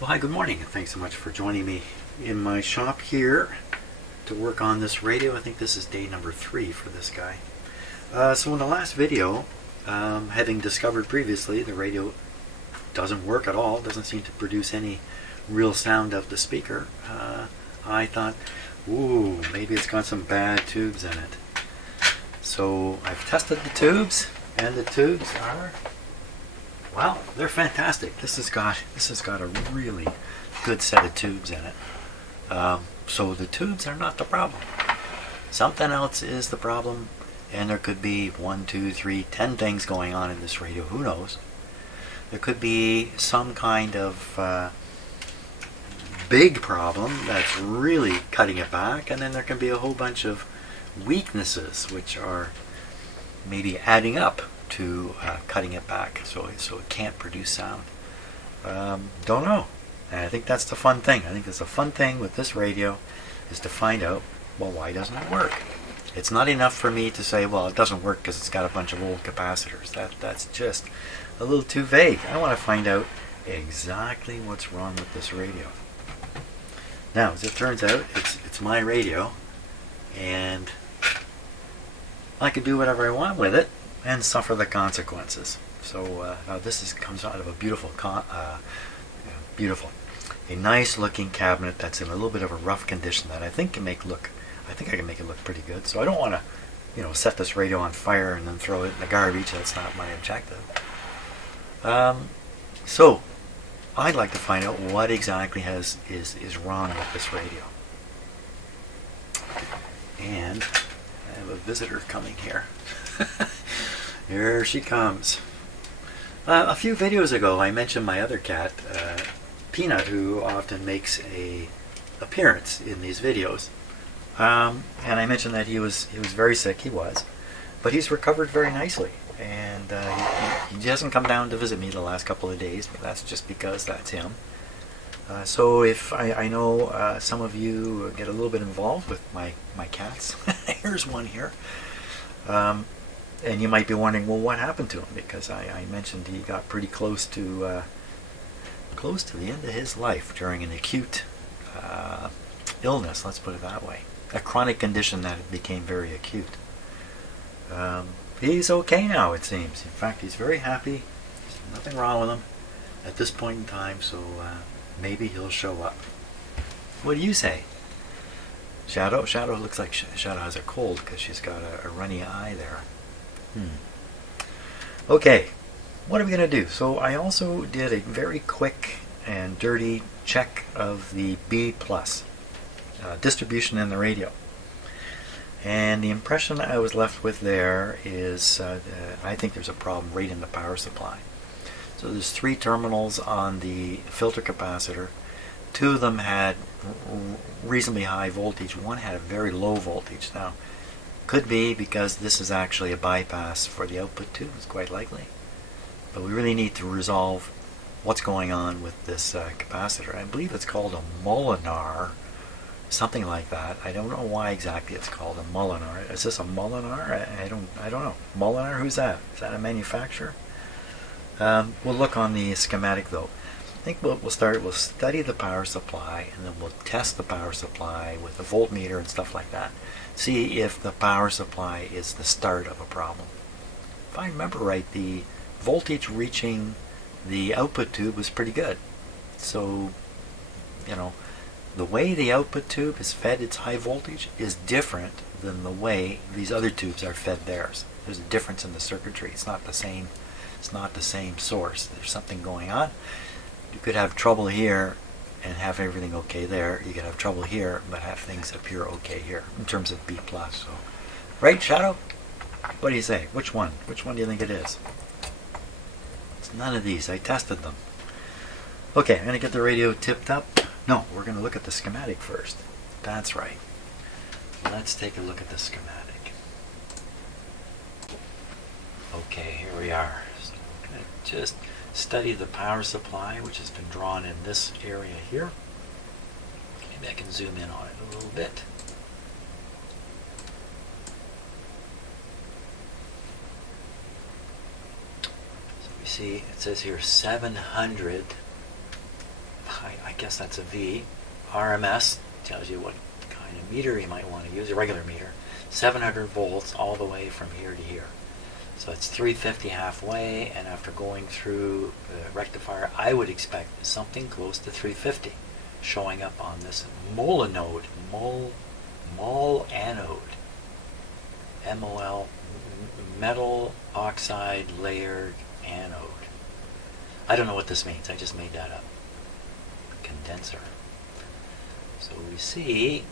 Well, hi, good morning, and thanks so much for joining me in my shop here to work on this radio. I think this is day number 3 for this guy. So in the last video, having discovered previously the radio doesn't work at all, doesn't seem to produce any real sound of the speaker, I thought, ooh, maybe it's got some bad tubes in it. So I've tested the tubes, and the tubes are, well, they're fantastic. This has got a really good set of tubes in it. So the tubes are not the problem. Something else is the problem, and there could be 1, 2, 3, 10 things going on in this radio. Who knows? There could be some kind of big problem that's really cutting it back, and then there can be a whole bunch of weaknesses which are maybe adding up to cutting it back, so it can't produce sound. Don't know. And I think that's the fun thing. I think that's the fun thing with this radio, is to find out, well, why doesn't it work? It's not enough for me to say, well, it doesn't work because it's got a bunch of old capacitors. That's just a little too vague. I want to find out exactly what's wrong with this radio. Now, as it turns out, it's my radio, and I can do whatever I want with it and suffer the consequences. So now this comes out of a a nice looking cabinet that's in a little bit of a rough condition that I think I can make it look pretty good. So I don't want to, set this radio on fire and then throw it in the garbage. That's not my objective. So I'd like to find out what exactly is wrong with this radio. And I have a visitor coming here. Here she comes. A few videos ago, I mentioned my other cat, Peanut, who often makes an appearance in these videos. And I mentioned that he was very sick. He was, but he's recovered very nicely. And he hasn't come down to visit me the last couple of days, but that's just because that's him. So if I know some of you get a little bit involved with my cats, here's one here. And you might be wondering, well, what happened to him? Because I mentioned he got pretty close to the end of his life during an acute illness, let's put it that way. A chronic condition that became very acute. He's okay now, it seems. In fact, he's very happy. There's nothing wrong with him at this point in time, so maybe he'll show up. What do you say? Shadow looks like Shadow has a cold because she's got a runny eye there. Okay, what are we going to do? So I also did a very quick and dirty check of the B+ distribution in the radio. And the impression I was left with there is I think there's a problem right in the power supply. So there's 3 terminals on the filter capacitor. 2 of them had reasonably high voltage. One had a very low voltage. Now, could be because this is actually a bypass for the output tube. It's quite likely. But we really need to resolve what's going on with this capacitor. I believe it's called a Molinar, something like that. I don't know why exactly it's called a Molinar. Is this a Molinar? I don't know. Molinar? Who's that? Is that a manufacturer? We'll look on the schematic though. I think we'll study the power supply, and then we'll test the power supply with a voltmeter and stuff like that. See if the power supply is the start of a problem. If I remember right, the voltage reaching the output tube was pretty good. So, the way the output tube is fed its high voltage is different than the way these other tubes are fed theirs. There's a difference in the circuitry. It's not the same source. There's something going on. You could have trouble here and have everything okay there. You could have trouble here but have things appear okay here in terms of B+. So, right, Shadow? What do you say? Which one? Which one do you think it is? It's none of these. I tested them. Okay, I'm going to get the radio tipped up. No, we're going to look at the schematic first. That's right. Let's take a look at the schematic. Okay, here we are. So we're going to just study the power supply, which has been drawn in this area here. Maybe I can zoom in on it a little bit. So we see it says here 700 by I guess that's a V. RMS tells you what kind of meter you might want to use, a regular meter. 700 volts all the way from here to here. So it's 350 halfway, and after going through the rectifier, I would expect something close to 350 showing up on this MOL anode, MOL anode, MOL, metal oxide layered anode. I don't know what this means, I just made that up. Condenser. So we see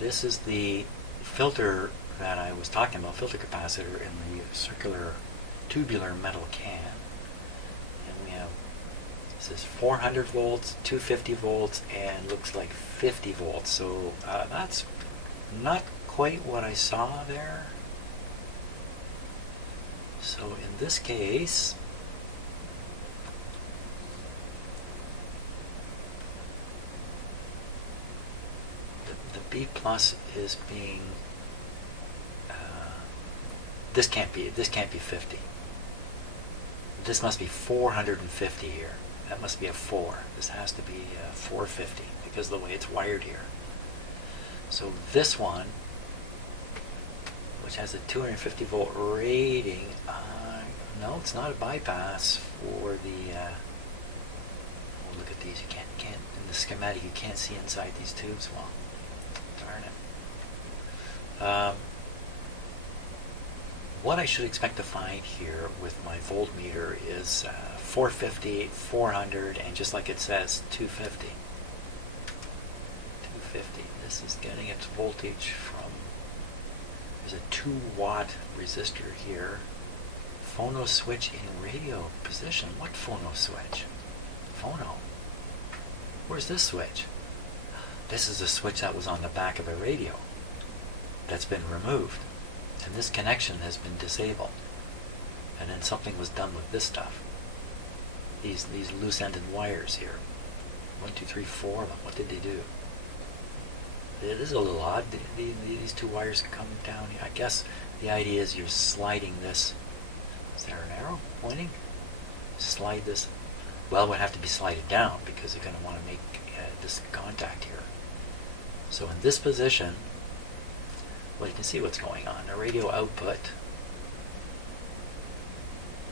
this is the filter that I was talking about, filter capacitor in the circular tubular metal can. And we have, this is 400 volts, 250 volts, and looks like 50 volts. So that's not quite what I saw there. So in this case, the B plus is being, this can't be 50. This must be 450 here. That must be a 4. This has to be 450 because of the way it's wired here. So this one, which has a 250 volt rating, no, it's not a bypass for the, oh, look at these, you can't, in the schematic you can't see inside these tubes well. Darn it. What I should expect to find here with my voltmeter is 450, 400, and just like it says, 250. 250. This is getting its voltage from, there's a 2 watt resistor here. Phono switch in radio position. What phono switch? Phono. Where's this switch? This is the switch that was on the back of the radio that's been removed. And this connection has been disabled. And then something was done with this stuff. These loose-ended wires here. 1, 2, 3, 4 of them. What did they do? It is a little odd. These 2 wires come down here. I guess the idea is you're sliding this. Is there an arrow pointing? Slide this. Well, it would have to be slided down because you're going to want to make this contact here. So in this position, well, you can see what's going on. The radio output.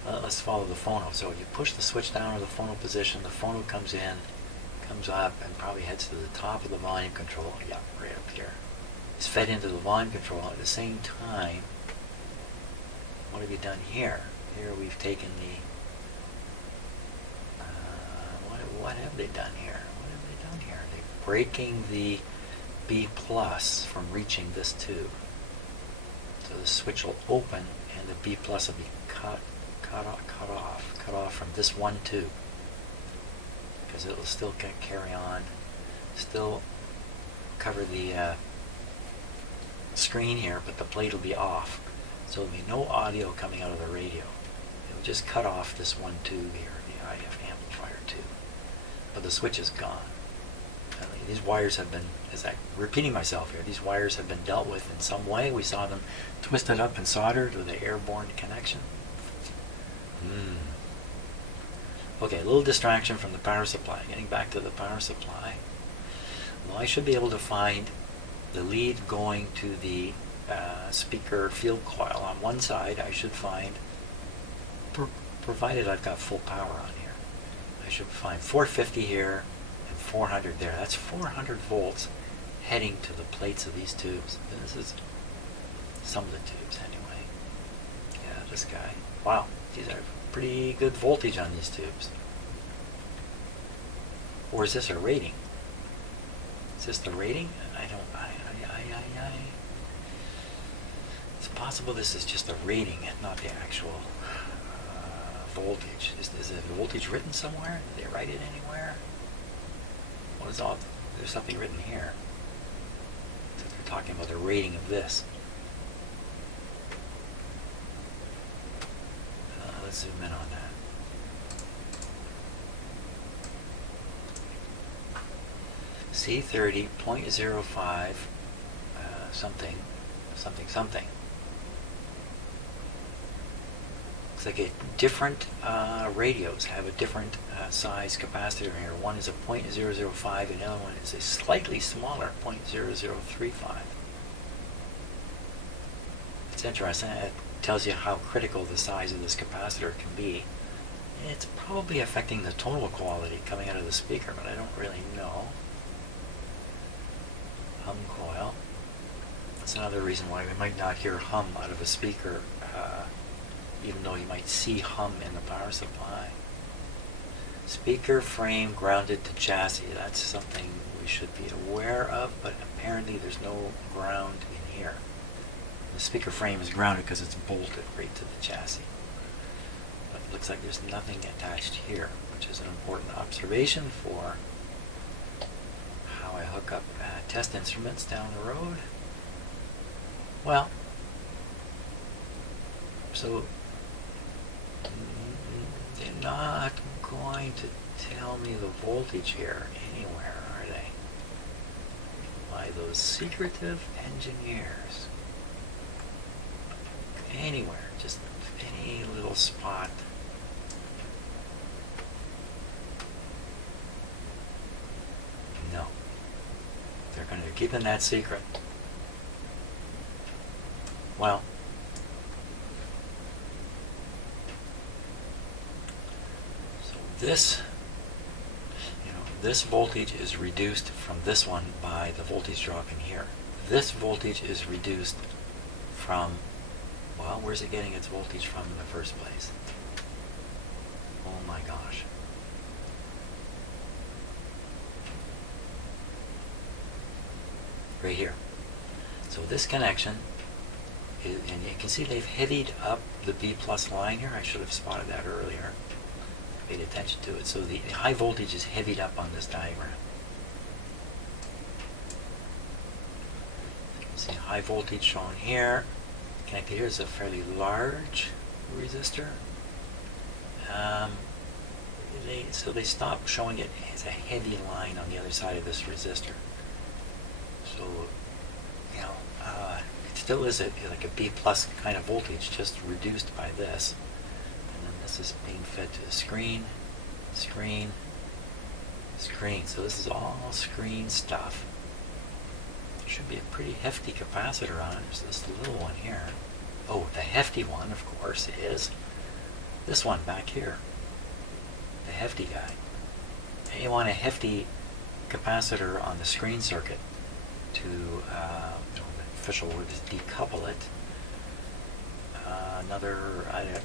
Let's follow the phono. So you push the switch down to the phono position. The phono comes in, comes up, and probably heads to the top of the volume control. Yeah, right up here. It's fed into the volume control. At the same time, what have you done here? Here we've taken the. What have they done here? What have they done here? They're breaking the B plus from reaching this tube. So the switch will open and the B plus will be cut off from this one tube. Because it will still carry on, still cover the screen here, but the plate will be off. So there'll be no audio coming out of the radio. It will just cut off this one tube here, the IF amplifier tube. But the switch is gone. These wires have been, as I'm repeating myself here, these wires have been dealt with in some way. We saw them twisted up and soldered with an airborne connection. Okay, a little distraction from the power supply. Getting back to the power supply. Well, I should be able to find the lead going to the speaker field coil. On one side, I should find, provided I've got full power on here, I should find 450 here, 400 there. That's 400 volts heading to the plates of these tubes. And this is some of the tubes anyway. Yeah, this guy. Wow, these are pretty good voltage on these tubes. Or is this a rating? Is this the rating? It's possible this is just a rating and not the actual voltage. Is the voltage written somewhere? Did they write it anywhere? What is all? There's something written here. So they're talking about the rating of this. Let's zoom in on that. C30 0.05 something. Looks like different radios have a different size capacitor here. One is a 0.005 and the other one is a slightly smaller 0.0035. It's interesting. It tells you how critical the size of this capacitor can be. It's probably affecting the tonal quality coming out of the speaker, but I don't really know. Hum coil. That's another reason why we might not hear hum out of a speaker, even though you might see hum in the power supply. Speaker frame grounded to chassis. That's something we should be aware of, but apparently there's no ground in here. The speaker frame is grounded because it's bolted right to the chassis. But it looks like there's nothing attached here, which is an important observation for how I hook up test instruments down the road. Well, so they're not going to tell me the voltage here anywhere, are they? By those secretive engineers. Anywhere, just any little spot. No. They're keeping that secret. Well, so this, this voltage is reduced from this one by the voltage drop in here. This voltage is reduced from, well, where's it getting its voltage from in the first place? Oh my gosh. Right here. So this connection, and you can see they've heavied up the B plus line here. I should have spotted that earlier. Paid attention to it. So the high voltage is heavied up on this diagram. You can see high voltage shown here. Connected here is a fairly large resistor. So they stopped showing it as a heavy line on the other side of this resistor. So, it still is like a B plus kind of voltage, just reduced by this. And then this is being fed to the screen, screen, screen. So this is all screen stuff. There should be a pretty hefty capacitor on it. There's this little one here. Oh, the hefty one, of course, is this one back here. The hefty guy. And you want a hefty capacitor on the screen circuit to, the official word is decouple it.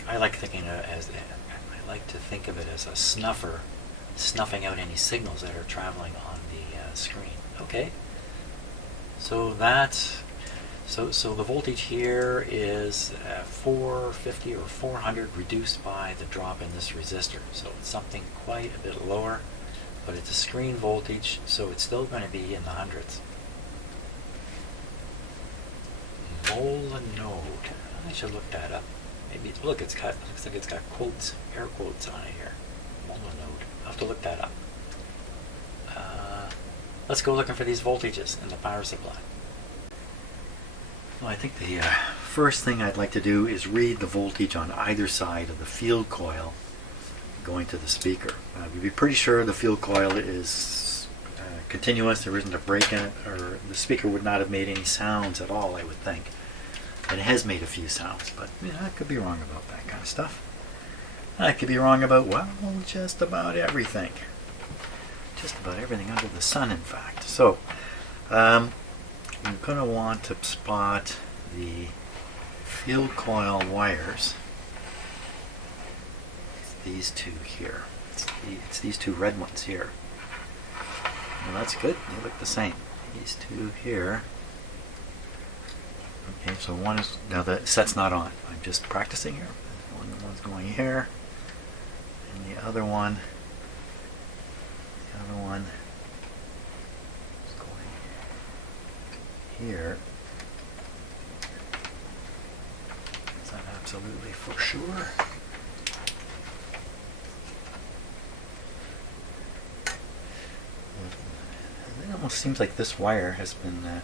I like thinking I like to think of it as a snuffer, snuffing out any signals that are traveling on the screen. Okay. So that's so the voltage here is 450 or 400 reduced by the drop in this resistor. So it's something quite a bit lower, but it's a screen voltage, so it's still going to be in the hundreds. Node. I should look that up. Maybe look, looks like it's got quotes, air quotes on it here. Node. I'll have to look that up. Let's go looking for these voltages in the power supply. Well, I think the first thing I'd like to do is read the voltage on either side of the field coil going to the speaker. We'd be pretty sure the field coil is continuous, there isn't a break in it, or the speaker would not have made any sounds at all, I would think. It has made a few sounds, but I could be wrong about that kind of stuff. I could be wrong about, well, just about everything. Just about everything under the sun, in fact. So, I'm going to want to spot the field coil wires. It's these two here. It's these two red ones here. Well, that's good. They look the same. These two here. Okay, so one is, now the set's not on. I'm just practicing here. One's going here, and the other one is going here. Is that absolutely for sure? It almost seems like this wire has been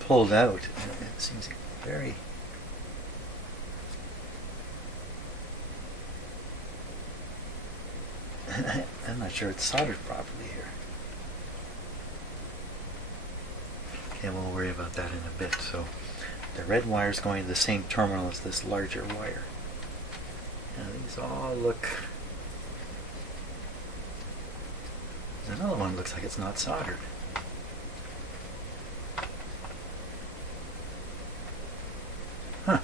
pulled out. It seems very I'm not sure it's soldered properly here. Okay, we'll worry about that in a bit. So the red wire is going to the same terminal as this larger wire. Now these all look... There's another one that looks like it's not soldered. Huh.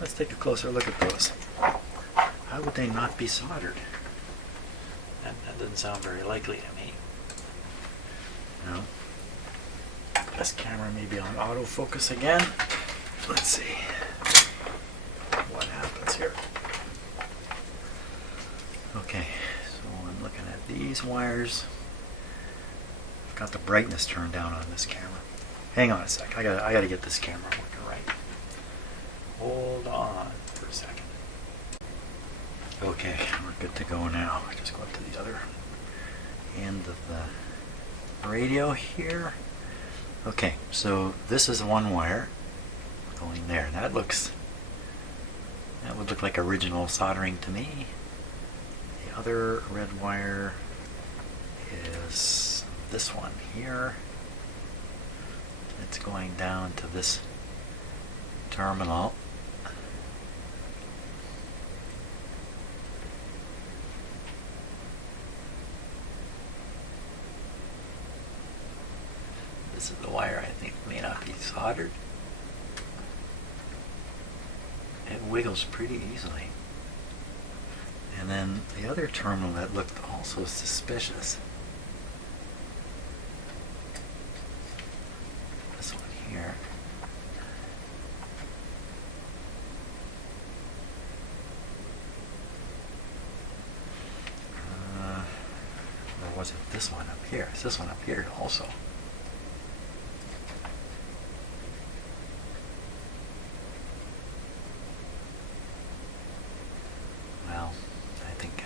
Let's take a closer look at those. How would they not be soldered? That doesn't sound very likely to me. No. This camera may be on autofocus again. Let's see what happens here. Okay, so I'm looking at these wires. I've got the brightness turned down on this camera. Hang on a sec. I gotta get this camera working right. Hold on for a second. Okay, we're good to go now. Just go up to the other end of the radio here. Okay, so this is one wire going there. That would look like original soldering to me. The other red wire is this one here. It's going down to this terminal. This is the wire I think may not be soldered. It wiggles pretty easily. And then the other terminal that looked also suspicious. This one here. Or was it this one up here? It's this one up here also. I think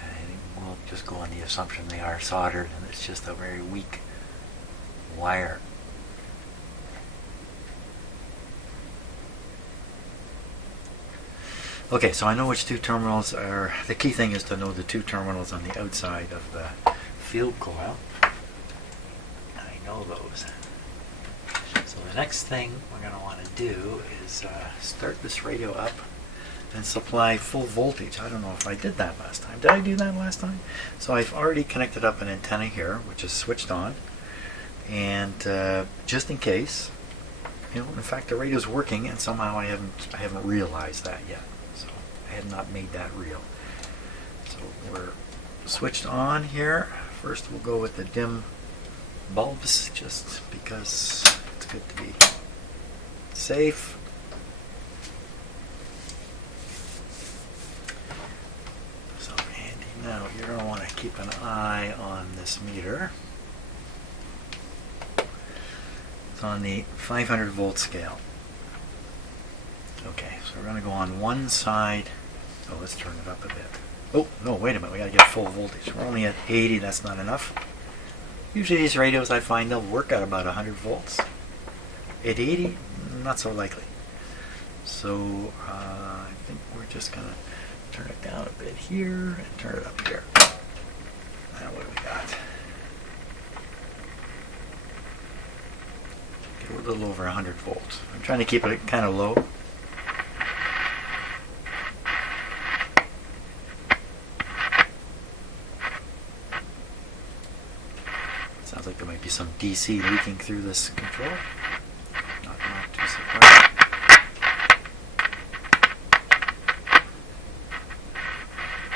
we'll just go on the assumption they are soldered and it's just a very weak wire. Okay, so I know which two terminals are. The key thing is to know the two terminals on the outside of the field coil. I know those. So the next thing we're going to want to do is start this radio up and supply full voltage. I don't know if I did that last time. Did I do that last time? So I've already connected up an antenna here, which is switched on. And just in case, in fact the radio's working and somehow I haven't realized that yet. So I have not made that real. So we're switched on here. First we'll go with the dim bulbs just because it's good to be safe. Now you're going to want to keep an eye on this meter. It's on the 500 volt scale. Okay, so we're going to go on one side. Oh, let's turn it up a bit. Oh, no, wait a minute. We got to get full voltage. We're only at 80. That's not enough. Usually these radios, I find they'll work at about 100 volts. At 80, not so likely. So I think we're just going to turn it down a bit here and turn it up here. Now what do we got? Okay, we're a little over 100 volts. I'm trying to keep it kind of low. Sounds like there might be some DC leaking through this control. Not too surprised.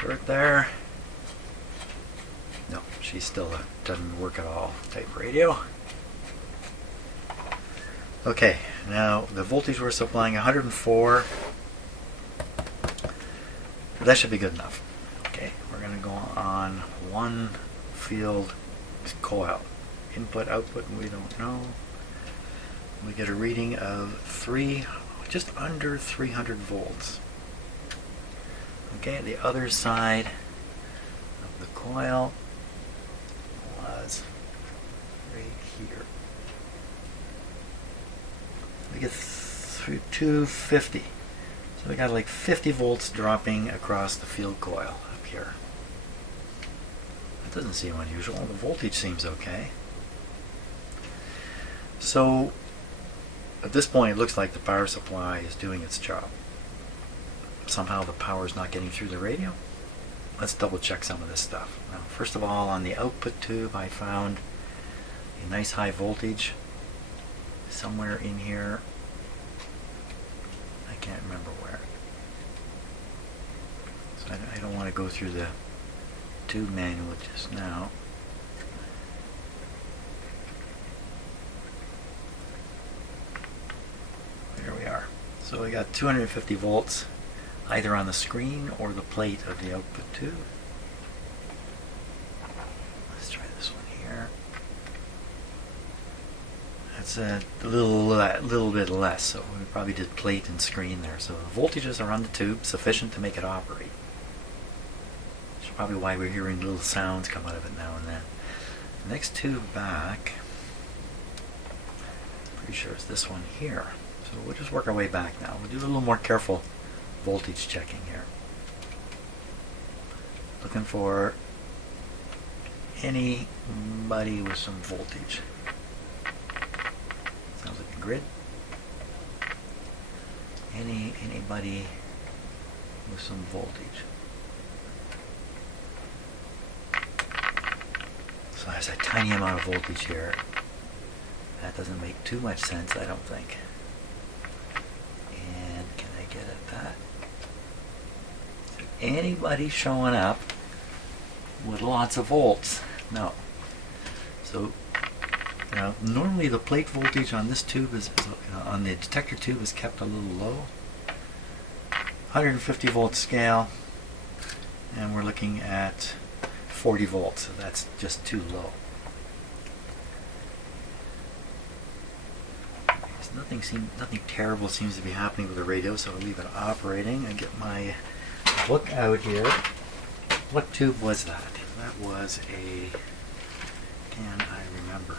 Right there. No, she's still a doesn't work at all type radio. Okay, now the voltage we're supplying 104. That should be good enough. Okay, we're going to go on one field coil. Input, output, we don't know. We get a reading of just under 300 volts. Okay, the other side of the coil was right here. We get through 250. So we got like 50 volts dropping across the field coil up here. doesn't seem unusual. The voltage seems okay. So at this point it looks like the power supply is doing its job. Somehow the power is not getting through the radio. Let's double check some of this stuff. Now, first of all, on the output tube I found a nice high voltage somewhere in here. I can't remember where. So I don't want to go through the tube manual just now. There we are. So we got 250 volts either on the screen or the plate of the output tube. Let's try this one here. That's a little bit less, so we probably did plate and screen there. So the voltages are on the tube, sufficient to make it operate. Which is probably why we're hearing little sounds come out of it now and then. The next tube back, pretty sure it's this one here. So we'll just work our way back now. We'll do a little more careful voltage checking here. Looking for anybody with some voltage. Sounds like a grid. Anybody with some voltage. So there's a tiny amount of voltage here. That doesn't make too much sense, I don't think. And can I get at that? Is there anybody showing up with lots of volts? No. So normally the plate voltage on this tube is on the detector tube is kept a little low. 150 volt scale, and we're looking at 40 volts, so that's just too low. Nothing terrible seems to be happening with the radio, so I'll leave it operating and get my book out here. What tube was that? That was a, can I remember?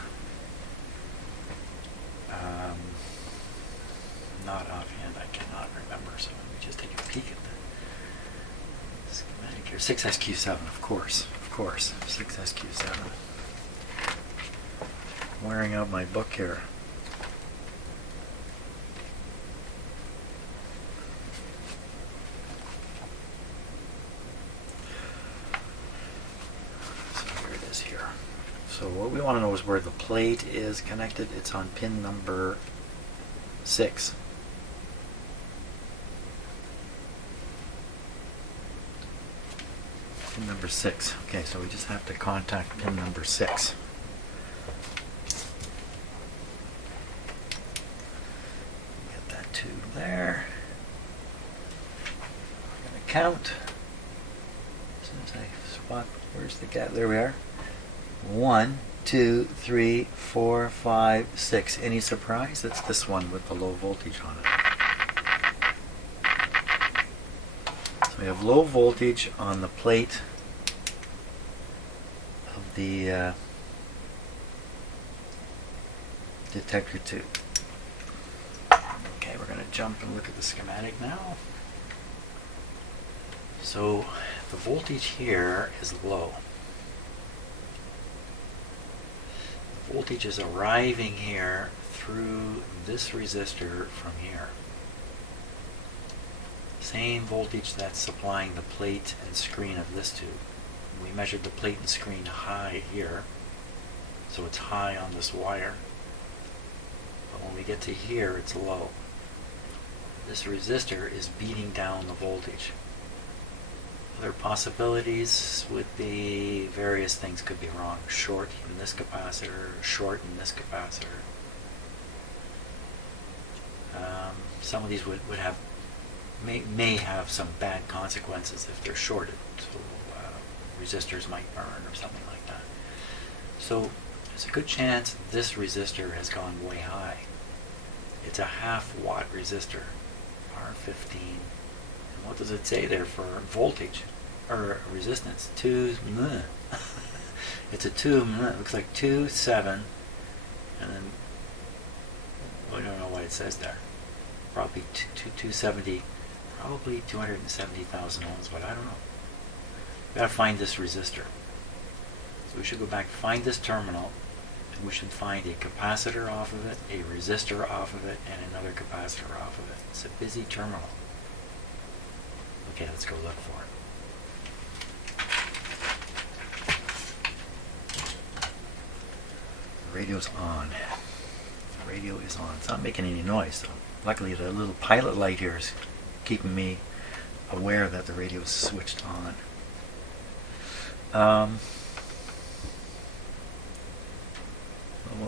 Not offhand, I cannot remember, so let me just take a peek at the schematic here. 6SQ7, of course, 6SQ7. Wearing out my book here. So what we want to know is where the plate is connected. It's on pin number 6. Pin number 6. Okay, so we just have to contact pin number 6. Get that tube there. I'm going to count. As soon as I spot, where's the gap? There we are. 1, 2, 3, 4, 5, 6. Any surprise? It's this one with the low voltage on it. So we have low voltage on the plate of the detector tube. Okay, we're going to jump and look at the schematic now. So the voltage here is low. Voltage is arriving here through this resistor from here. Same voltage that's supplying the plate and screen of this tube. We measured the plate and screen high here, so it's high on this wire. But when we get to here, it's low. This resistor is beating down the voltage. Other possibilities would be various things could be wrong. Short in this capacitor, short in this capacitor. Some of these would have may have some bad consequences if they're shorted. So resistors might burn or something like that. So there's a good chance this resistor has gone way high. It's a 1/2 watt resistor, R15. What does it say there for voltage or resistance? 2 mh. It's a 2 mh. It looks like 2, 7, and then I don't know what it says there. Probably 270, probably 270,000 ohms, but I don't know. We gotta find this resistor. So we should go back, find this terminal, and we should find a capacitor off of it, a resistor off of it, and another capacitor off of it. It's a busy terminal. Okay, let's go look for it. The radio's on. The radio is on. It's not making any noise, so luckily the little pilot light here is keeping me aware that the radio is switched on.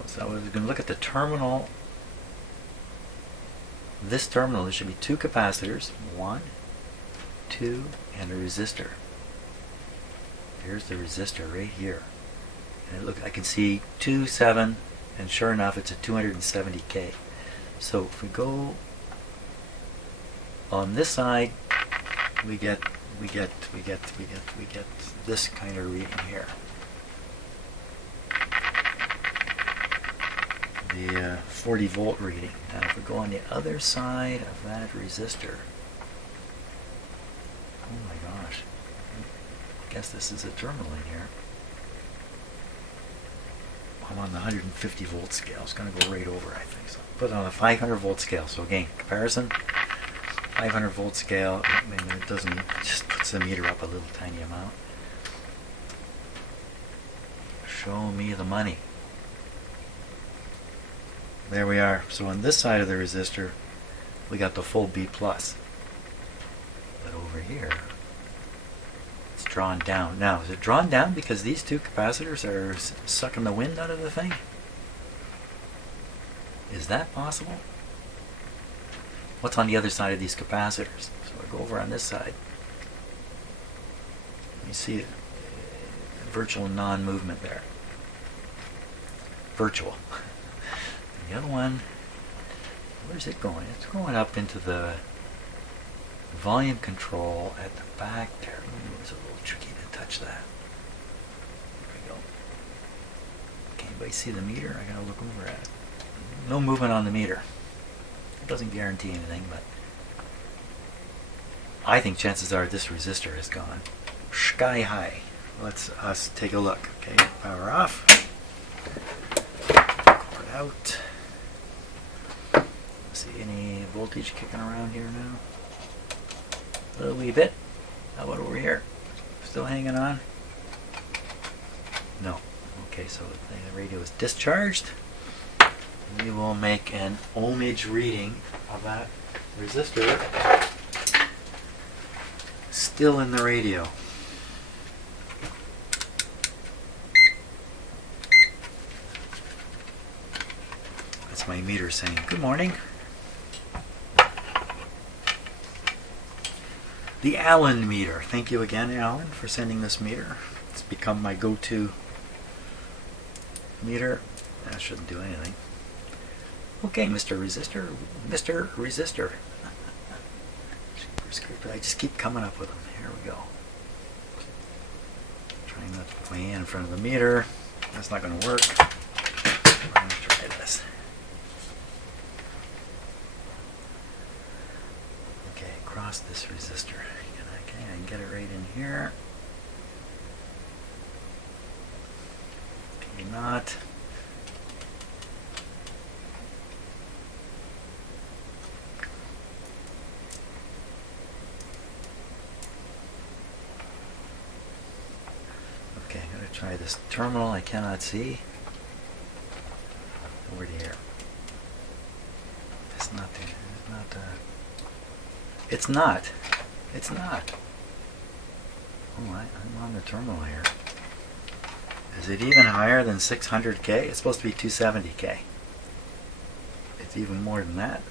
So I was going to look at the terminal. This terminal, there should be two capacitors, 1, 2, and a resistor. Here's the resistor right here. And look, I can see 2, 7, and sure enough, it's a 270K. So if we go on this side, we get this kind of reading here. The 40 volt reading. Now if we go on the other side of that resistor, oh my gosh, I guess this is a terminal in here. I'm on the 150 volt scale. It's going to go right over, I think. So put it on a 500 volt scale. So again, comparison, 500 volt scale. I mean, it doesn't, it just puts the meter up a little tiny amount. Show me the money. There we are. So on this side of the resistor, we got the full B+. But over here, it's drawn down. Now, is it drawn down because these two capacitors are sucking the wind out of the thing? Is that possible? What's on the other side of these capacitors? So I go over on this side. You see virtual non-movement there. Virtual. The other one, where's it going? It's going up into the volume control at the back there. It's a little tricky to touch that. There we go. Can anybody see the meter? I gotta look over at it. No movement on the meter. It doesn't guarantee anything, but I think chances are this resistor is gone sky high. Let's us take a look. Okay, power off. Cord out. See any voltage kicking around here now? A little wee bit. How about over here? Still hanging on? No. Okay, so the radio is discharged. We will make an ohmage reading of that resistor still in the radio. That's my meter saying good morning. The Allen meter. Thank you again, Alan, for sending this meter. It's become my go-to meter. That shouldn't do anything. Okay, Mr. Resistor. Mr. Resistor. I just keep coming up with them. Here we go. Trying not to put my hand in front of the meter. That's not going to work. We're going to try this. Okay, across this resistor. Okay, I can get it right in here. Maybe not. Okay, I'm going to try this terminal I cannot see. Over here. It's not there. It's not. It's not. Oh, I'm on the terminal here. Is it even higher than 600K? It's supposed to be 270K. It's even more than that.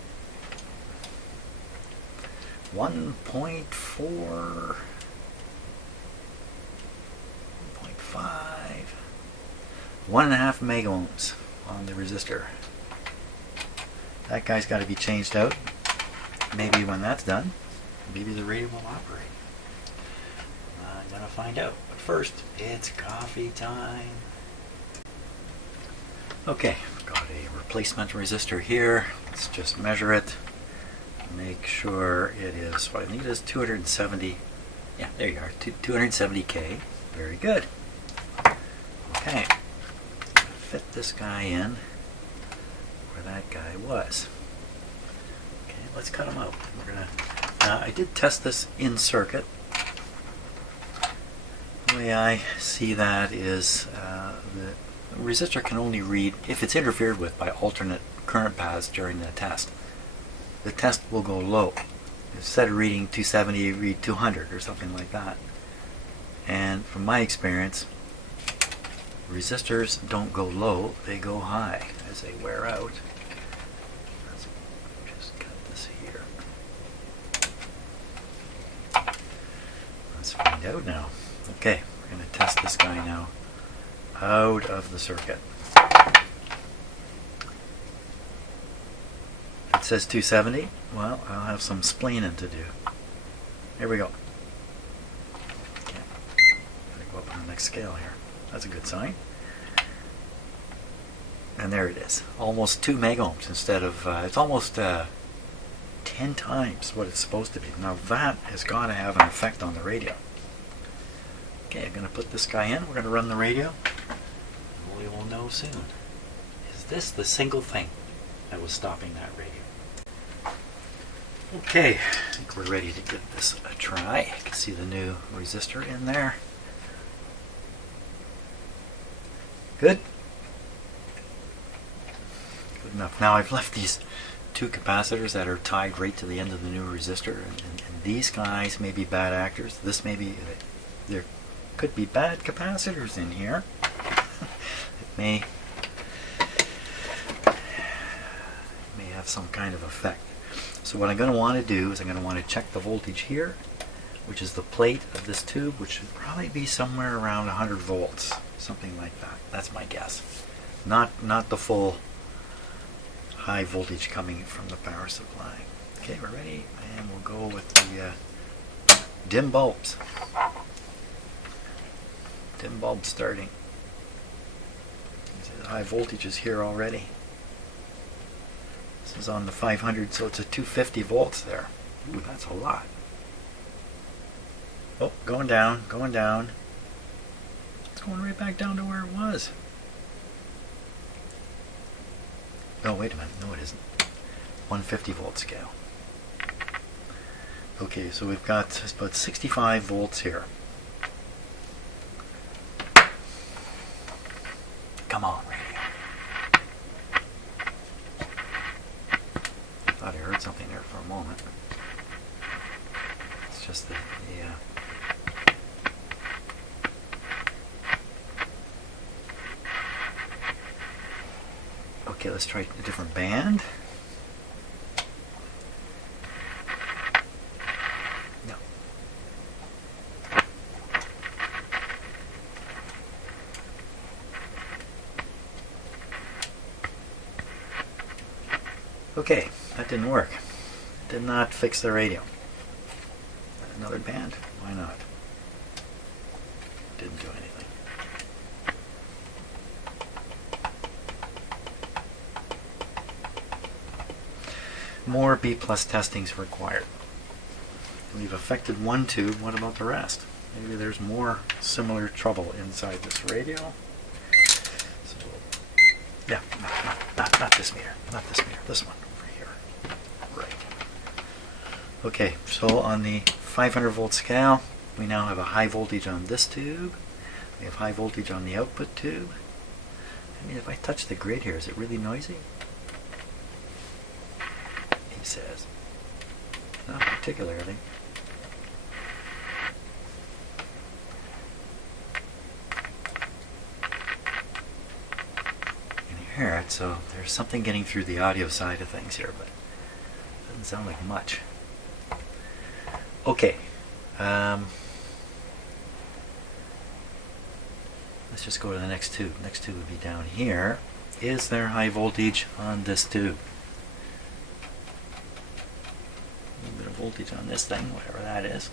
1.4, 1.5, 1.5 mega ohms on the resistor. That guy's got to be changed out. Maybe when that's done, maybe the radio will operate. I'm gonna find out. But first, it's coffee time. Okay, I've got a replacement resistor here. Let's just measure it. Make sure it is what I need is 270. Yeah, there you are. 270K. Very good. Okay, fit this guy in where that guy was. Okay, let's cut him out. We're gonna. I did test this in circuit. The way I see that is the resistor can only read if it's interfered with by alternate current paths during the test. The test will go low. Instead of reading 270, read 200 or something like that. And from my experience, resistors don't go low, they go high as they wear out. Let's just cut this here. Let's find out now. Okay, we're going to test this guy now out of the circuit. It says 270. Well, I'll have some splaining to do. Here we go. Okay. Gotta go up on the next scale here. That's a good sign. And there it is. Almost 2 megohms instead of, it's almost 10 times what it's supposed to be. Now that has got to have an effect on the radio. Okay, I'm going to put this guy in. We're going to run the radio. And we will know soon. Is this the single thing that was stopping that radio? Okay, I think we're ready to give this a try. You can see the new resistor in there. Good. Good enough. Now I've left these 2 capacitors that are tied right to the end of the new resistor, and these guys may be bad actors. This may be, there could be bad capacitors in here. It may have some kind of effect. So what I'm going to want to do is I'm going to want to check the voltage here, which is the plate of this tube, which should probably be somewhere around 100 volts, something like that. That's my guess. Not the full high voltage coming from the power supply. Okay, we're ready, and we'll go with the dim bulbs. Dim bulb starting. The high voltage is here already. This is on the 500, so it's a 250 volts there. Ooh, that's a lot. Oh, going down, going down. It's going right back down to where it was. Oh, wait a minute. No, it isn't. 150 volt scale. Okay, so we've got about 65 volts here. Come on, radio. I thought I heard something there for a moment. It's just the okay, let's try a different band. No. Okay, that didn't work. Did not fix the radio. Another band? Why not? Didn't do anything. More B+ testings required. We've affected one tube. What about the rest? Maybe there's more similar trouble inside this radio. So, yeah, not this meter. Not this meter. This one over here. Right. Okay, so on the 500 volt scale, we now have a high voltage on this tube. We have high voltage on the output tube. I mean, if I touch the grid here, is it really noisy? He says. Not particularly. You can hear it, so there's something getting through the audio side of things here, but it doesn't sound like much. Okay. Let's just go to the next tube. Next tube would be down here. Is there high voltage on this tube? A little bit of voltage on this thing, whatever that is.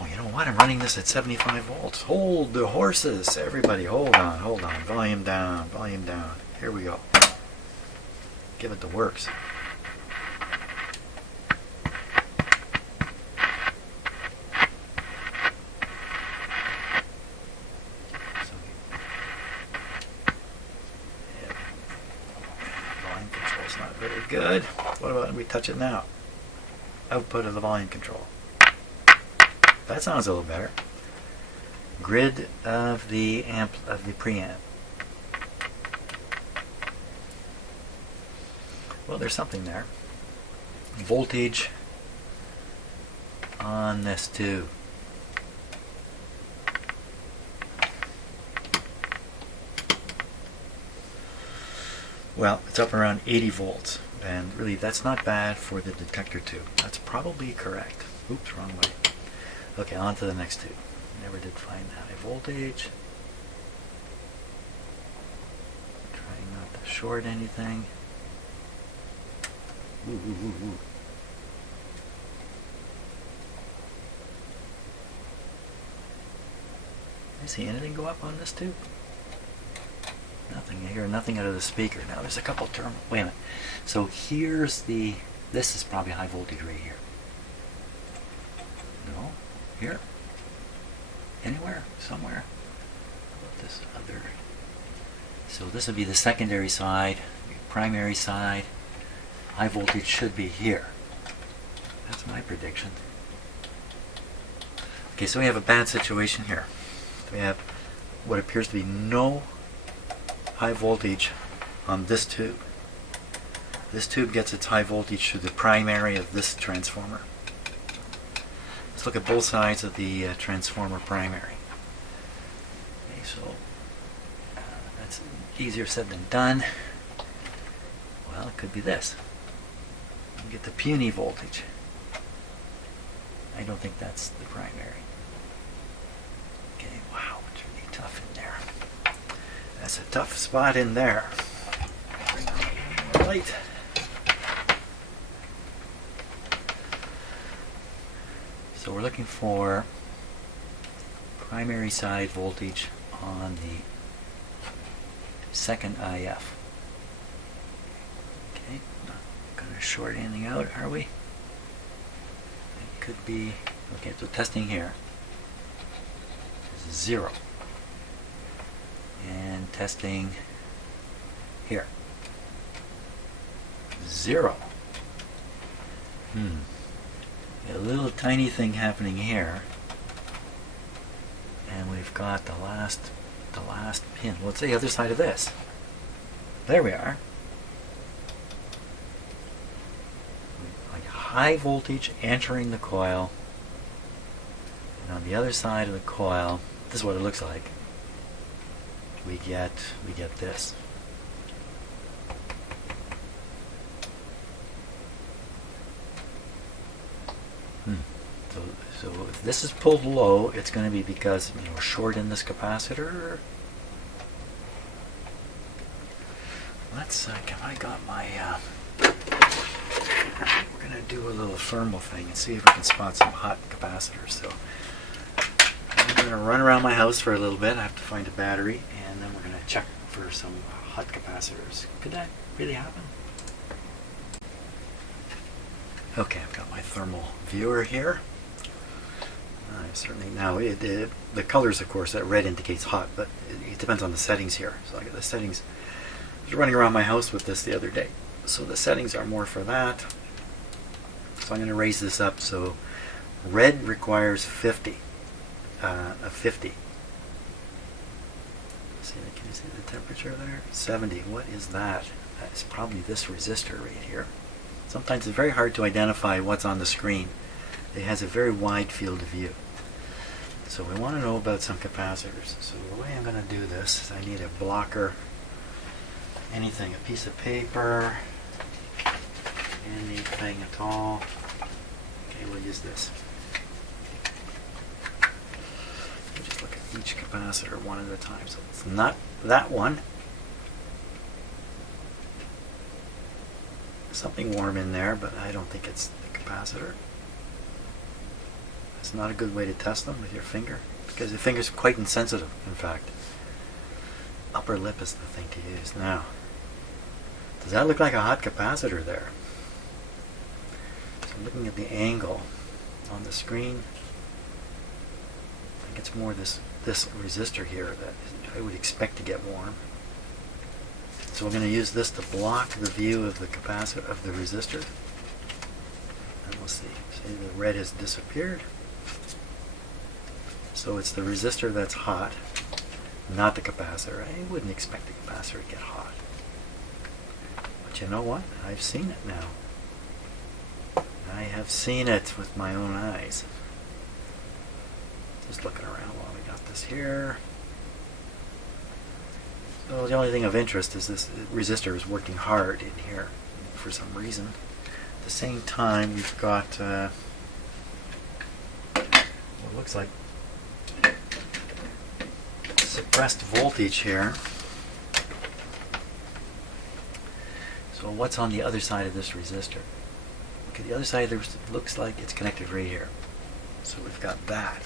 Oh, you know what? I'm running this at 75 volts. Hold the horses. Everybody, hold on, hold on. Volume down, volume down. Here we go. Give it the works. good. What about we touch it now? Output of the volume control. That sounds a little better. Grid of the preamp. Well, there's something there. Voltage on this too. Well, it's up around 80 volts, and really that's not bad for the detector tube. That's probably correct. Oops, wrong way. Okay, on to the next tube. Never did find that. High voltage. Trying not to short anything. Ooh, ooh, ooh, ooh. I see anything go up on this tube? Nothing. I hear nothing out of the speaker. Now there's a couple terminals. Wait a minute. So here's the. This is probably high voltage right here. No? Here? Anywhere? Somewhere? How about this other? So this would be the secondary side, primary side. High voltage should be here. That's my prediction. Okay, so we have a bad situation here. We have what appears to be no high voltage on this tube. This tube gets its high voltage through the primary of this transformer. Let's look at both sides of the transformer primary. Okay, so that's easier said than done. Well, it could be this. You get the puny voltage. I don't think that's the primary. Okay, wow, it's really tough in there. That's a tough spot in there. Bring on more light. So we're looking for primary side voltage on the second IF. Okay, not going to short anything out, are we? It could be, okay, so testing here is 0. And testing here. 0. A little tiny thing happening here. And we've got the last pin. What's the other side of this? There we are. Like high voltage entering the coil. And on the other side of the coil, this is what it looks like. We get this. So if this is pulled low, it's going to be because we're short in this capacitor. Let's. I got my. We're going to do a little thermal thing and see if we can spot some hot capacitors. So I'm going to run around my house for a little bit. I have to find a battery, and then we're going to check for some hot capacitors. Could that really happen? Okay, I've got my thermal viewer here. Certainly now, the colors, of course, that red indicates hot, but it depends on the settings here. So I got the settings. I was running around my house with this the other day. So the settings are more for that. So I'm going to raise this up. So red requires 50. A 50. See, can you see the temperature there? 70. What is that? That's probably this resistor right here. Sometimes it's very hard to identify what's on the screen. It has a very wide field of view. So we want to know about some capacitors. So the way I'm going to do this is I need a blocker, anything, a piece of paper, anything at all. Okay, we'll use this. We'll just look at each capacitor one at a time. So it's not that one. Something warm in there, but I don't think it's the capacitor. It's not a good way to test them with your finger, because your finger's quite insensitive, in fact. Upper lip is the thing to use. Now, does that look like a hot capacitor there? So looking at the angle on the screen, I think it's more this resistor here that I would expect to get warm. So we're going to use this to block the view of the capacitor, of the resistor. And we'll see. See, the red has disappeared. So it's the resistor that's hot, not the capacitor. I wouldn't expect the capacitor to get hot. But you know what? I've seen it now. I have seen it with my own eyes. Just looking around while we got this here. So the only thing of interest is this resistor is working hard in here for some reason. At the same time, we've got what looks like suppressed voltage here. So what's on the other side of this resistor? Okay, the other side looks like it's connected right here. So we've got that.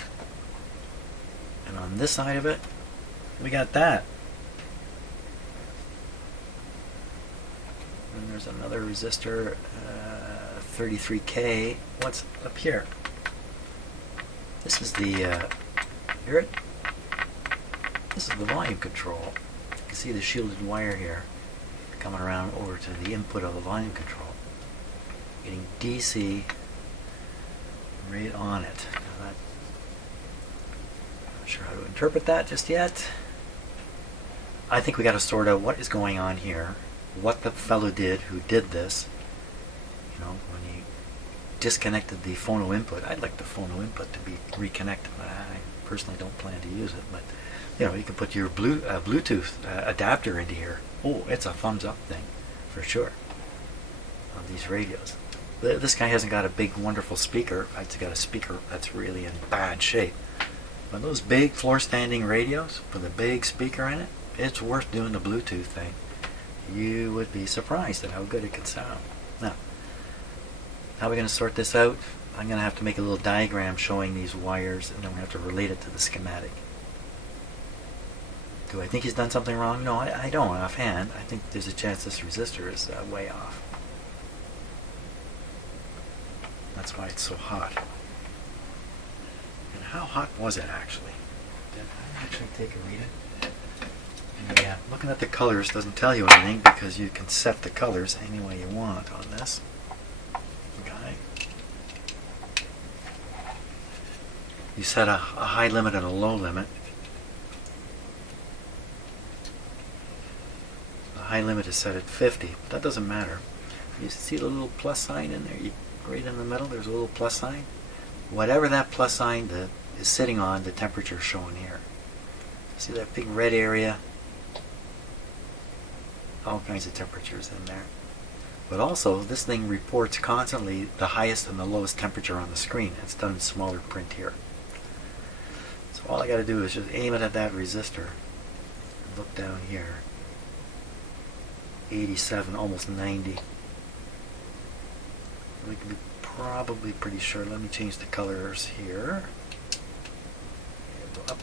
And on this side of it, we got that. And there's another resistor, 33K. What's up here? This is the, hear it? This is the volume control. You can see the shielded wire here coming around over to the input of the volume control. Getting DC right on it. Now that, not sure how to interpret that just yet. I think we got to sort out what is going on here, what the fellow did who did this. You know, when he disconnected the phono input. I'd like the phono input to be reconnected, but I personally don't plan to use it. But you know, you can put your Bluetooth adapter into here. Oh, it's a thumbs up thing for sure on these radios. This guy hasn't got a big wonderful speaker. It's got a speaker that's really in bad shape. But those big floor standing radios with a big speaker in it, it's worth doing the Bluetooth thing. You would be surprised at how good it can sound. Now, how are we going to sort this out? I'm going to have to make a little diagram showing these wires, and then we have to relate it to the schematic. Do I think he's done something wrong? No, I don't offhand. I think there's a chance this resistor is way off. That's why it's so hot. And how hot was it actually? Did I actually take a read it? Yeah, looking at the colors doesn't tell you anything because you can set the colors any way you want on this. Okay. You set a high limit and a low limit. The high limit is set at 50. But that doesn't matter. You see the little plus sign in there? Right in the middle, there's a little plus sign. Whatever that plus sign is sitting on, the temperature is shown here. See that big red area? All kinds of temperatures in there. But also, this thing reports constantly the highest and the lowest temperature on the screen. It's done in smaller print here. So all I got to do is just aim it at that resistor. And look down here. 87, almost 90. We can be probably pretty sure. Let me change the colors here. Go up,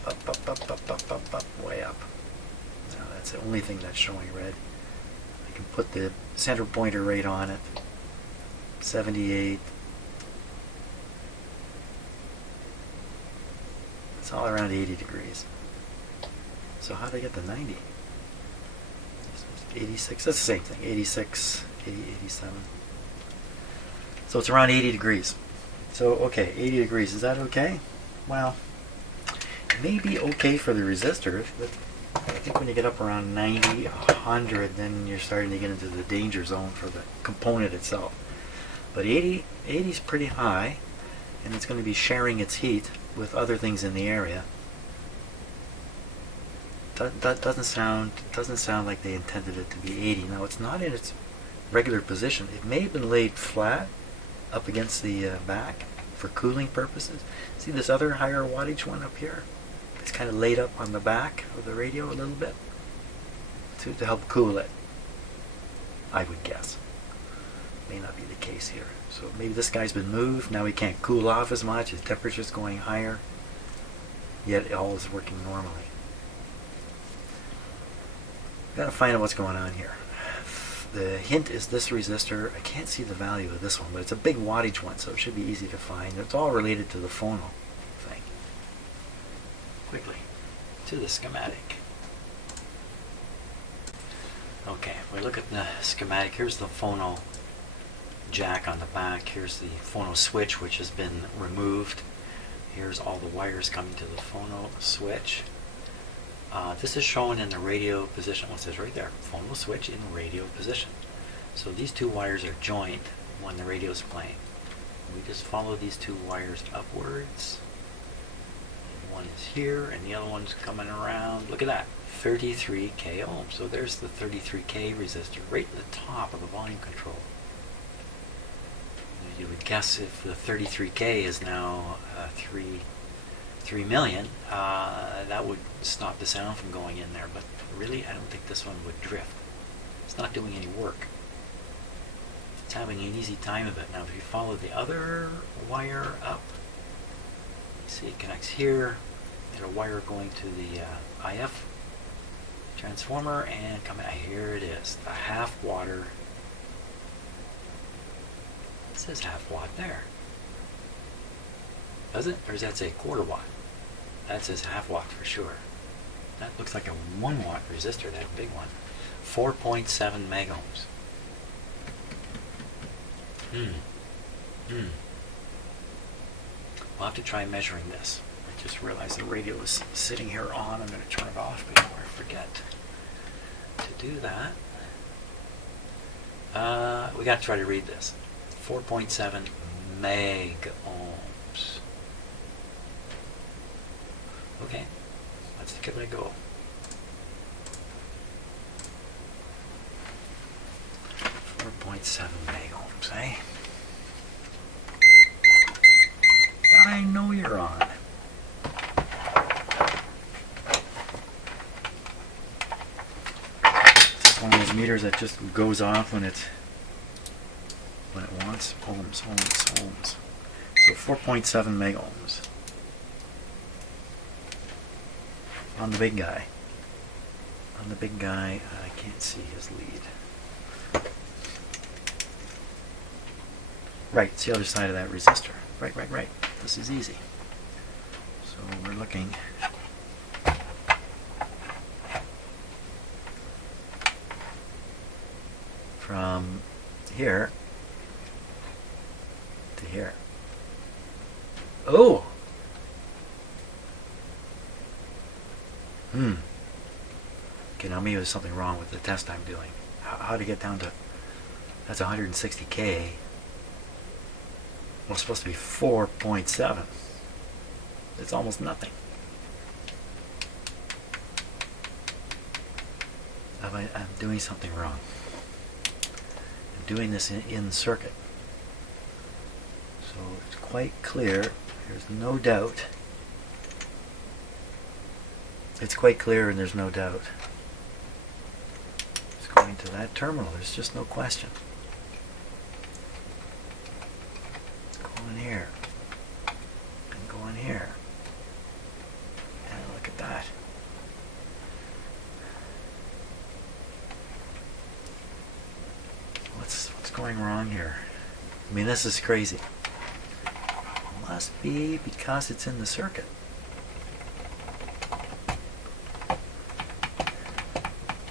way up. Now that's the only thing that's showing red. I can put the center pointer right on it. 78. It's all around 80 degrees. So how did I get to 90? 86, that's the same thing. 86, 80, 87. So it's around 80 degrees. So, okay, 80 degrees. Is that okay? Well, it may be okay for the resistor, but I think when you get up around 90, 100, then you're starting to get into the danger zone for the component itself. But 80 is pretty high, and it's going to be sharing its heat with other things in the area. That doesn't sound like they intended it to be 80. Now, it's not in its regular position. It may have been laid flat up against the back for cooling purposes. See this other higher wattage one up here? It's kind of laid up on the back of the radio a little bit to help cool it, I would guess. May not be the case here. So maybe this guy's been moved. Now he can't cool off as much. His temperature's going higher. Yet all is working normally. Got to find out what's going on here. The hint is this resistor. I can't see the value of this one, but it's a big wattage one, so it should be easy to find. It's all related to the phono thing. Quickly, to the schematic. Okay, if we look at the schematic, here's the phono jack on the back. Here's the phono switch, which has been removed. Here's all the wires coming to the phono switch. This is shown in the radio position. Well, it says right there, phono switch in radio position. So these two wires are joined when the radio is playing. We just follow these two wires upwards. One is here, and the other one's coming around. Look at that, 33k ohms. So there's the 33k resistor right at the top of the volume control. You would guess if the 33k is now 3 million, that would stop the sound from going in there. But really, I don't think this one would drift. It's not doing any work. It's having an easy time of it. Now, if you follow the other wire up, you see it connects here. There's a wire going to the IF transformer, and here it is, the half water. It says half watt there. Does it? Or does that say quarter watt? That says half watt for sure. That looks like a 1 watt resistor, that big one. 4.7 megohms. We'll have to try measuring this. I just realized the radio is sitting here on. I'm going to turn it off before I forget to do that. We got to try to read this. 4.7 meg ohms. Okay, let's give it a go. 4.7 meg ohms, eh? I know you're on. It's one of those meters that just goes off when it wants. Ohms. So 4.7 meg ohms on the big guy. I can't see his lead. Right, it's the other side of that resistor. Right. This is easy. So we're looking from here to here. Oh! Okay, now maybe there's something wrong with the test I'm doing. How to get down to... That's 160k. Well, it's supposed to be 4.7. It's almost nothing. I'm doing something wrong. I'm doing this in the circuit. So it's quite clear. There's no doubt. It's quite clear and there's no doubt. It's going to that terminal. There's just no question. Here and go in here, and look at that. What's going wrong here? I mean, this is crazy. Must be because it's in the circuit.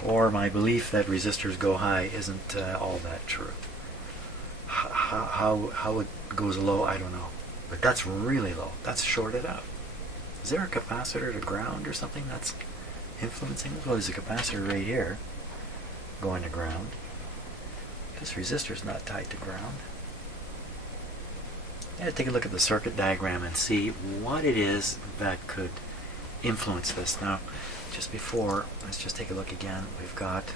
Or my belief that resistors go high isn't all that true. How it goes low, I don't know. But that's really low. That's shorted out. Is there a capacitor to ground or something that's influencing this? Well, there's a capacitor right here going to ground. This resistor's not tied to ground. Yeah, take a look at the circuit diagram and see what it is that could influence this. Now, just before, let's just take a look again. We've got,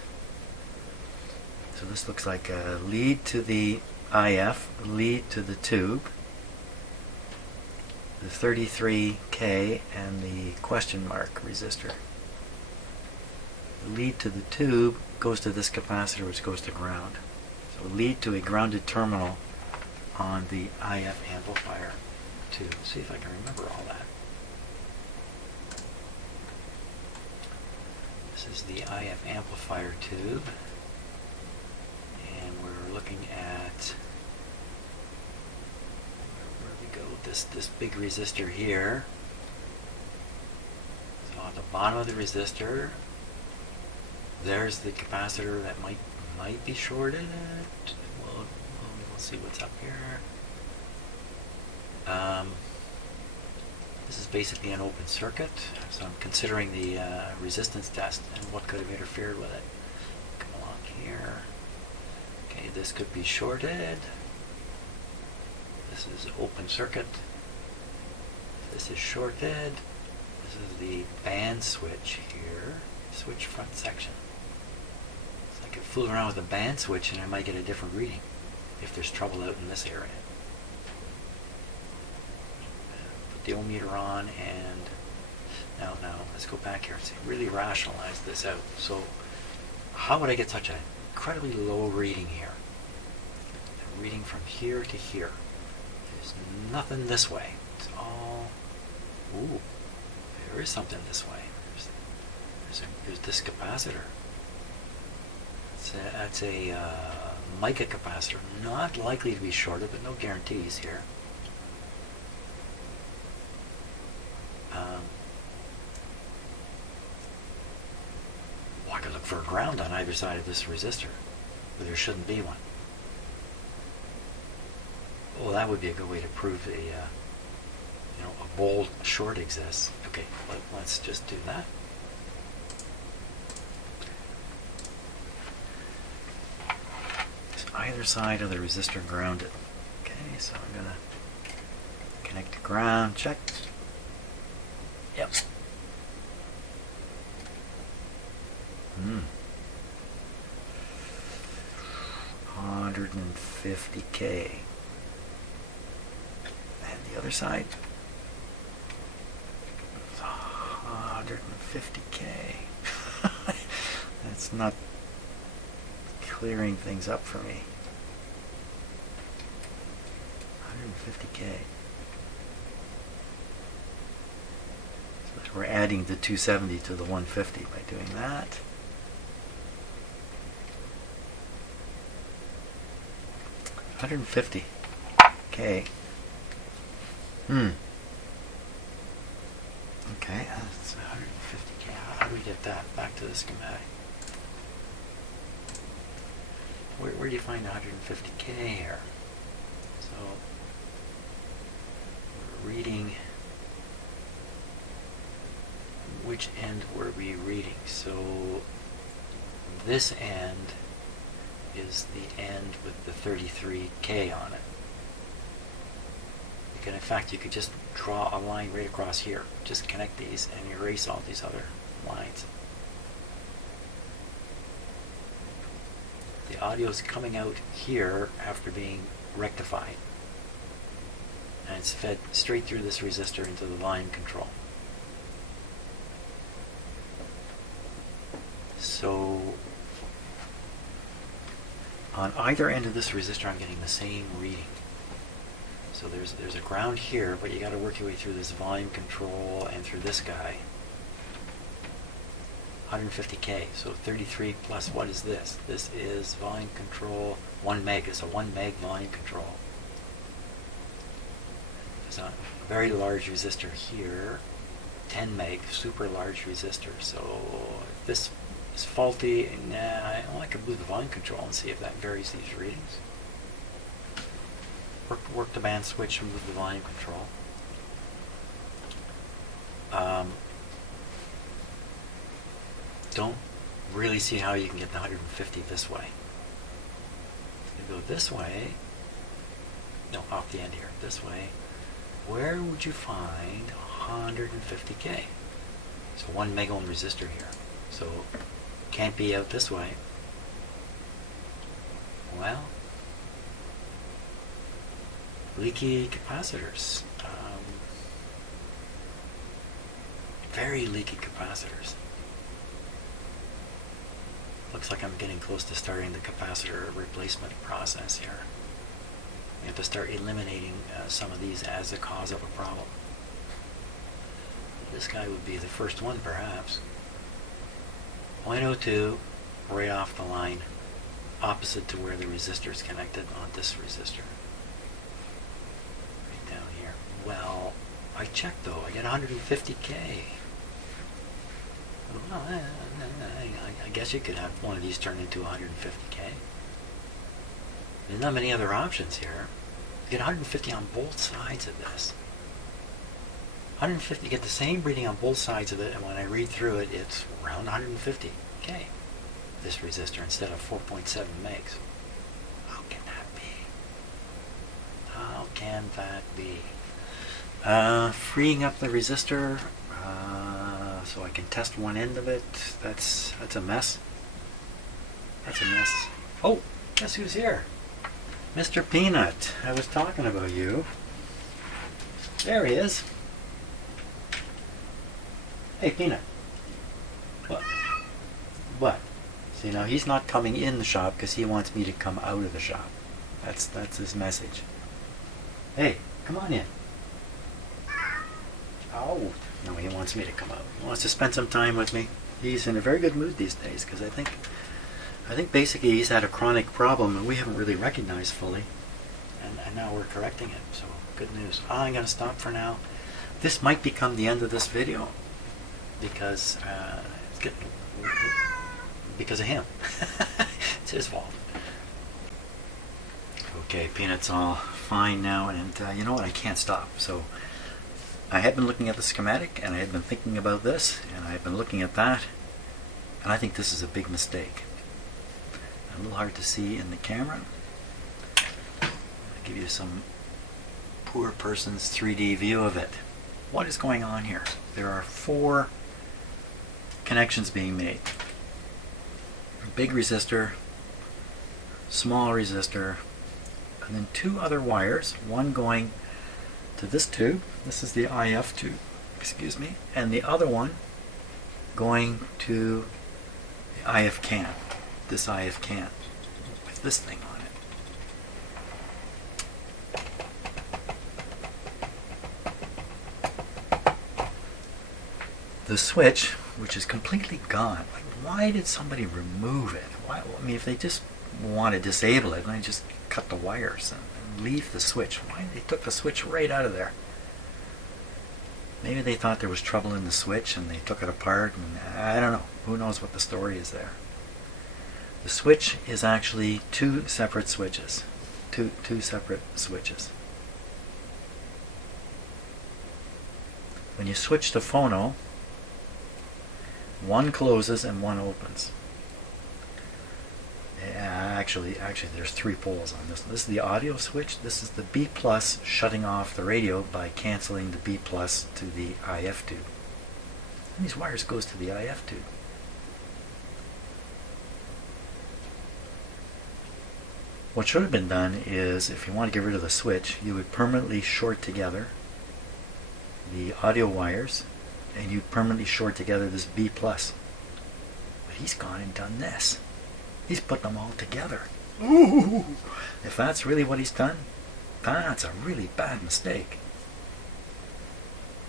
so this looks like a lead to the IF, lead to the tube, the 33K, and the question mark resistor. The lead to the tube goes to this capacitor, which goes to ground. So lead to a grounded terminal on the IF amplifier tube. See if I can remember all that. This is the IF amplifier tube. And we're looking at, where we go, this big resistor here. So on the bottom of the resistor, there's the capacitor that might be shorted. We'll see what's up here. This is basically an open circuit, so I'm considering the resistance test and what could have interfered with it. Come along here. Okay, this could be shorted. This is open circuit. This is shorted. This is the band switch here. Switch front section. So I could fool around with the band switch and I might get a different reading if there's trouble out in this area. Put the ohmmeter on, and now let's go back here and see, really rationalize this out. So how would I get such an incredibly low reading here? A reading from here to here. There's nothing this way. It's all, ooh, there is something this way. There's this capacitor. That's a mica capacitor, not likely to be shorted, but no guarantees here. Well, I could look for a ground on either side of this resistor, but there shouldn't be one. Well, that would be a good way to prove a bold short exists. Okay, let's just do that. Either side of the resistor grounded. Okay, so I'm gonna connect to ground, check. Yep. 150K. And the other side? 150K. That's not clearing things up for me. 150K. So we're adding the 270 to the 150 by doing that. $150K. Okay, that's 150K. How do we get that back to the schematic? Where do you find 150K here? So we're reading, which end were we reading? So this end is the end with the 33K on it. In fact, you could just draw a line right across here. Just connect these and erase all these other lines. The audio is coming out here after being rectified. And it's fed straight through this resistor into the volume control. So on either end of this resistor, I'm getting the same reading. So there's a ground here, but you got to work your way through this volume control and through this guy. 150K. So 33 plus what is this? This is volume control 1 meg. It's a 1 meg volume control. There's a very large resistor here, 10 meg, super large resistor. So if this is faulty, I could move the volume control and see if that varies these readings. Work the band switch and move the volume control. Don't really see how you can get the 150 this way. If you go this way, no, off the end here, this way, where would you find 150K? So 1 mega ohm resistor here. So can't be out this way. Well, leaky capacitors. Very leaky capacitors. Looks like I'm getting close to starting the capacitor replacement process here. We have to start eliminating some of these as a cause of a problem. This guy would be the first one, perhaps. 0.02 right off the line, opposite to where the resistor is connected on this resistor. Right down here. Well, I checked though. I get 150K. Well, I guess you could have one of these turn into 150K. There's not many other options here. You get 150 on both sides of this. 150, get the same reading on both sides of it, and when I read through it, it's around 150K. This resistor instead of 4.7 megs. How can that be? How can that be? Freeing up the resistor so I can test one end of it. That's a mess. That's a mess. Oh, guess who's here? Mr. Peanut. I was talking about you. There he is. Hey, Peanut. What? What? See, now he's not coming in the shop because he wants me to come out of the shop. That's his message. Hey, come on in. Oh, no, he wants me to come out. He wants to spend some time with me. He's in a very good mood these days because I think basically he's had a chronic problem and we haven't really recognized fully. And now we're correcting it, so good news. I'm going to stop for now. This might become the end of this video because because of him. It's his fault. Okay, Peanut's all fine now, and you know what? I can't stop. So I had been looking at the schematic, and I had been thinking about this, and I had been looking at that, and I think this is a big mistake. A little hard to see in the camera. I'll give you some poor person's 3D view of it. What is going on here? There are 4 connections being made. Big resistor, small resistor, and then 2 other wires, one going to this tube, this is the IF tube, excuse me, and the other one going to the IF can, this IF can, with this thing on it. The switch, which is completely gone. Like, why did somebody remove it? Why? I mean, if they just want to disable it, then just cut the wires and leave the switch. Why they took the switch right out of there? Maybe they thought there was trouble in the switch and they took it apart, and I don't know. Who knows what the story is there? The switch is actually 2 separate switches. Two separate switches. When you switch to phono, one closes and one opens. Actually, there's 3 poles on this. This is the audio switch. This is the B plus shutting off the radio by canceling the B plus to the IF tube. And these wires goes to the IF tube. What should have been done is, if you want to get rid of the switch, you would permanently short together the audio wires, and you permanently short together this B plus. But he's gone and done this. He's put them all together. Ooh! If that's really what he's done, that's a really bad mistake.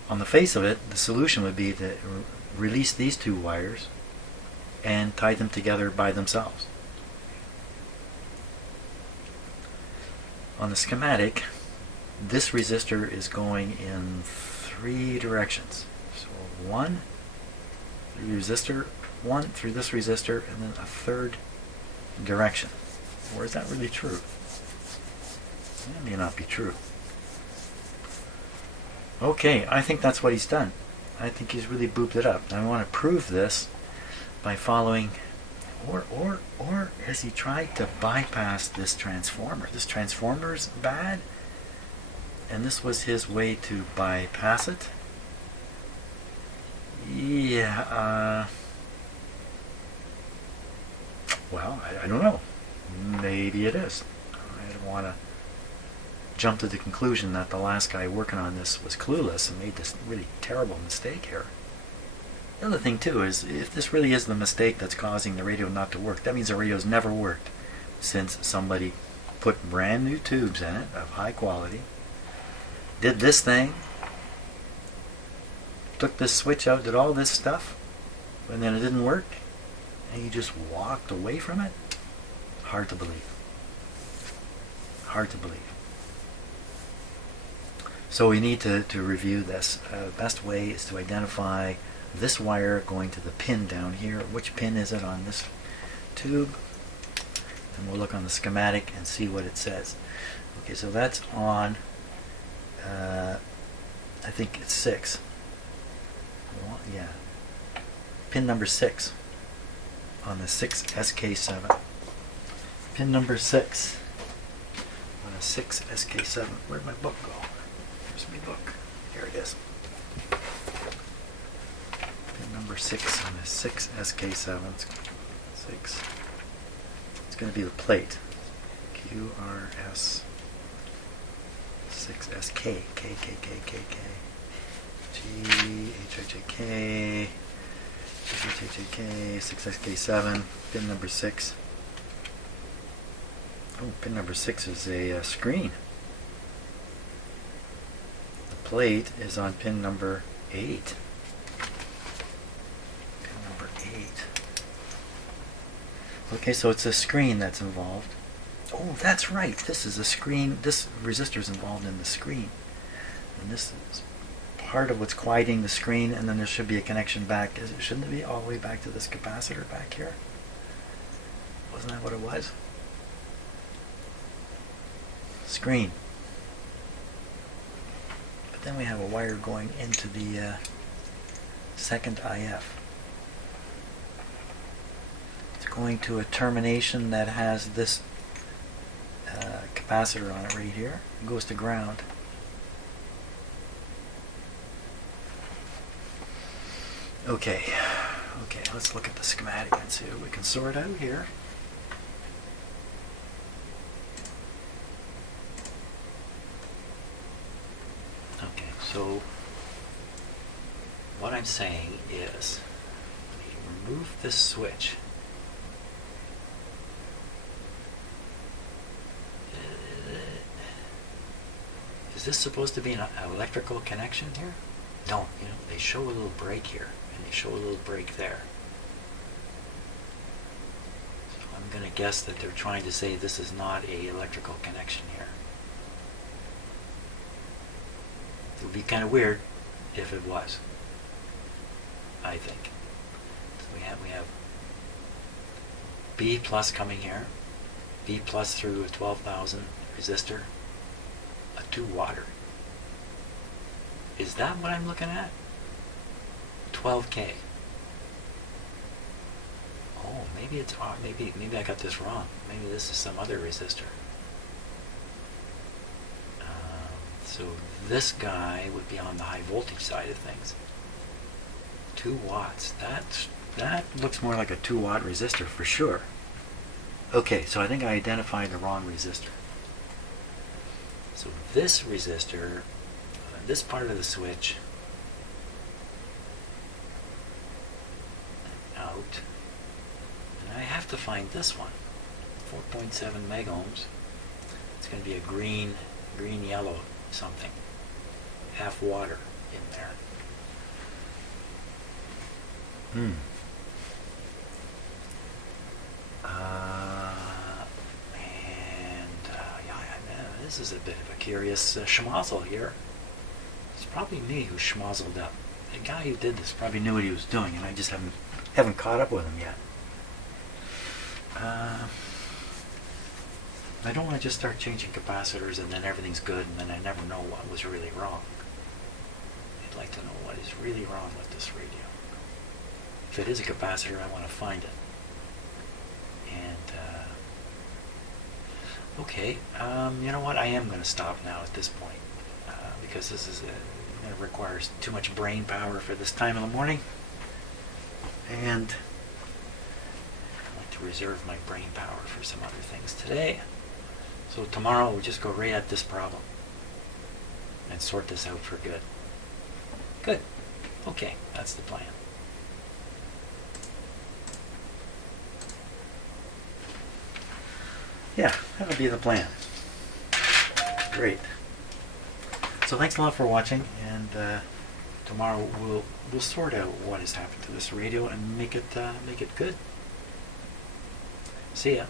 On the face of it, the solution would be to release these 2 wires and tie them together by themselves. On the schematic, this resistor is going in 3 directions. So 1 through the resistor, 1 through this resistor, and then a 3rd direction. Or is that really true? That may not be true. Okay, I think that's what he's done. I think he's really booped it up. I want to prove this by following, or has he tried to bypass this transformer? This transformer is bad, and this was his way to bypass it. Yeah, well, I don't know. Maybe it is. I don't want to jump to the conclusion that the last guy working on this was clueless and made this really terrible mistake here. The other thing too is, if this really is the mistake that's causing the radio not to work, that means the radio's never worked since somebody put brand new tubes in it of high quality, did this thing, took this switch out, did all this stuff, and then it didn't work, and you just walked away from it. Hard to believe. Hard to believe. So we need to review this. Best way is to identify this wire going to the pin down here. Which pin is it on this tube? And we'll look on the schematic and see what it says. Okay, so that's on, I think it's 6. Well, yeah. Pin number 6 on the 6SK7. Pin number 6 on a 6SK7. Where'd my book go? Where's my book? Here it is. Pin number 6 on a 6SK7. 6. It's going to be the plate. QRS 6SK K K K K K G H H A K H H A K 6SK7. Pin number 6. Oh, pin number 6 is a screen. The plate is on pin number 8. Pin number 8. Okay, so it's a screen that's involved. Oh, that's right. This is a screen. This resistor is involved in the screen. And this is part of what's quieting the screen, and then there should be a connection back. Shouldn't it be all the way back to this capacitor back here? Wasn't that what it was? Screen. But then we have a wire going into the second IF. It's going to a termination that has this capacitor on it right here. It goes to ground. Okay, let's look at the schematic and see what we can sort out here. Okay, so what I'm saying is, let me remove this switch. Is this supposed to be an electrical connection here? No, you know, they show a little break here, and they show a little break there. So I'm going to guess that they're trying to say this is not an electrical connection here. It would be kind of weird if it was, I think. So we have B plus coming here, B plus through a 12,000 resistor, a 2-watter. Is that what I'm looking at? 12K. Oh, maybe it's maybe I got this wrong. Maybe this is some other resistor. So this guy would be on the high voltage side of things. 2 watts. That looks more like a 2-watt resistor for sure. Okay, so I think I identified the wrong resistor. So this resistor, this part of the switch, out, and I have to find this one, 4.7 megohms. It's going to be a green yellow something, half water in there. This is a bit of a curious schmozzle here. It's probably me who schmozzled up. The guy who did this probably knew what he was doing, and I just haven't caught up with him yet. I don't want to just start changing capacitors and then everything's good and then I never know what was really wrong. I'd like to know what is really wrong with this radio. If it is a capacitor, I want to find it. And okay, you know what? I am going to stop now at this point because this is it requires too much brain power for this time of the morning, and I like to reserve my brain power for some other things today. So tomorrow we'll just go right at this problem and sort this out for good. Good. Okay, that's the plan. Yeah, that'll be the plan. Great. So thanks a lot for watching, and tomorrow we'll sort out what has happened to this radio and make it good. See ya.